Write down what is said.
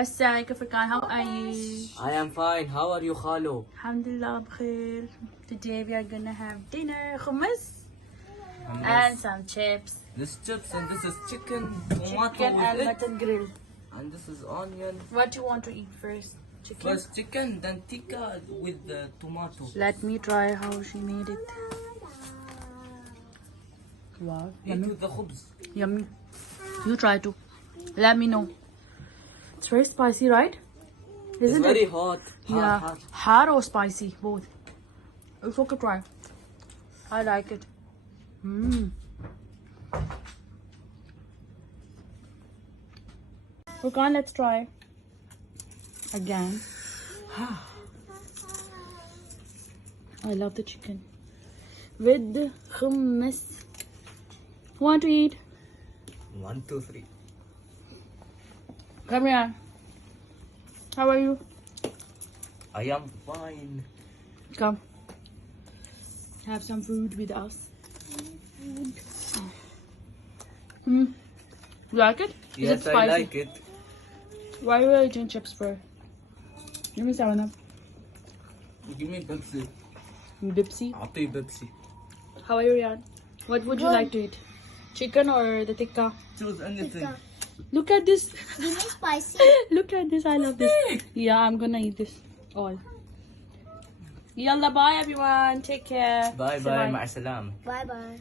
Assalamualaikum Furqan, how are you? I am fine. How are you, Khalo? Alhamdulillah, bkhair. Today we are gonna have dinner, hummus and some chips. This chips and this is chicken, tomato Chicken with and it. mutton grill. And this is onion. What do you want to eat first? Chicken? First chicken, then tikka with the tomato. Let me try how she made it. Wow, Eat with the khubz. yummy. You try to. Let me know. It's very spicy, right? It's Isn't very it? hot. Yeah, hot or spicy, both. It's okay, try. I like it. Furqan, let's try again. I love the chicken with the hummus. Who want to eat? 1, 2, 3. Come here. How are you? I am fine. Come. Have some food with us. You like it? Is Yes, it I spicy? like it. Why are you eating chips for? Give me 7-Up. Give me Pepsi. Bipsy. Ati Pepsi. How are you, Riyad? What would you like to eat? Chicken or the tikka? Choose anything. Look at this. Give me spicy. Look at this. I love this. Yeah, I'm gonna eat this all. Yalla, bye everyone. Take care. Bye Say bye. Ma'asalam. Bye bye.